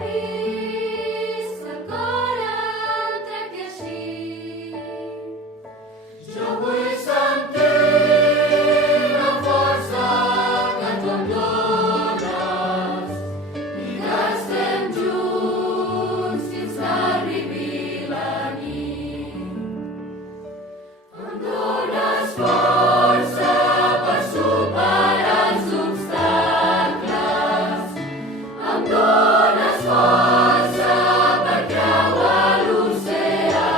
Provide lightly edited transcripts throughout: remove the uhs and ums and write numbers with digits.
vist el cor entrar que així. Jo vull sentir la força que tu em dones i que estem junts fins que arribi la nit. Em dones força per superar els obstacles. Em dones força per creuar l'oceà.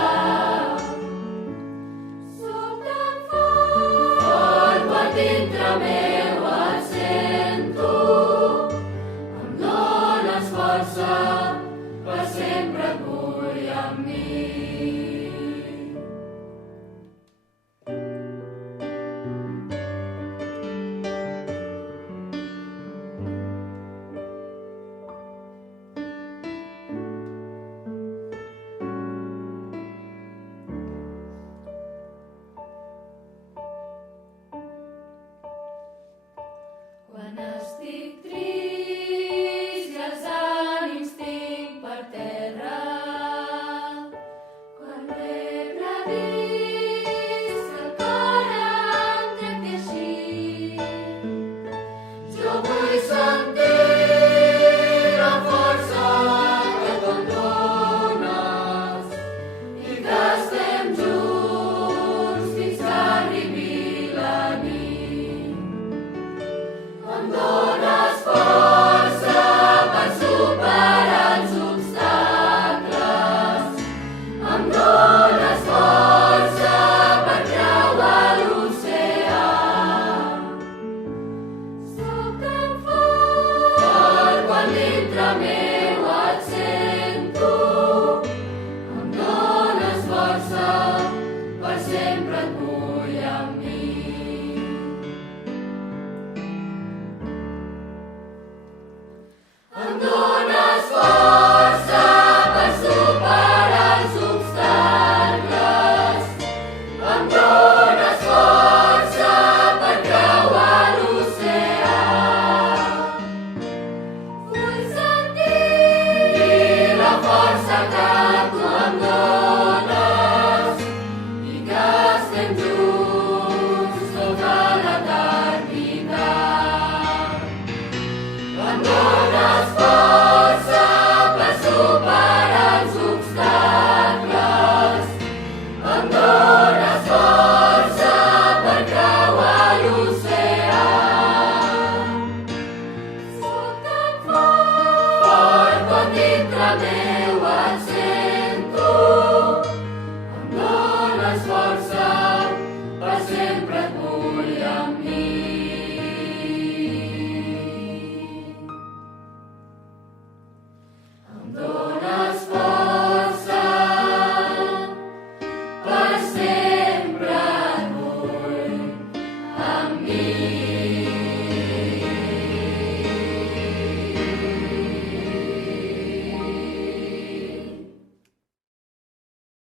Soc tan fort Fort quan dintre meu et sento. Em dones força, per sempre et vull amb mi. quan estic trist i els ànims tinc per terra. Quan m'he previst el cor entrar que així. Jo vull sentir la força que tu em dones i que estem junts fins que arribi la nit. Em dones força per superar els obstacles. Em dones força per creuar l'oceà. Soc tan fort Fort quan dintre meu et sento. Em dones força, per sempre et vull amb mi. Em dones força per superar els obstacles. Em dones força per creuar l'oceà. vull sentir I la força que tu em dones i que estem junts tota l'eternitat. Em dones força per superar els obstacles. Em dones força per creuar l'oceà. soc tan fort Fort quan dintre meu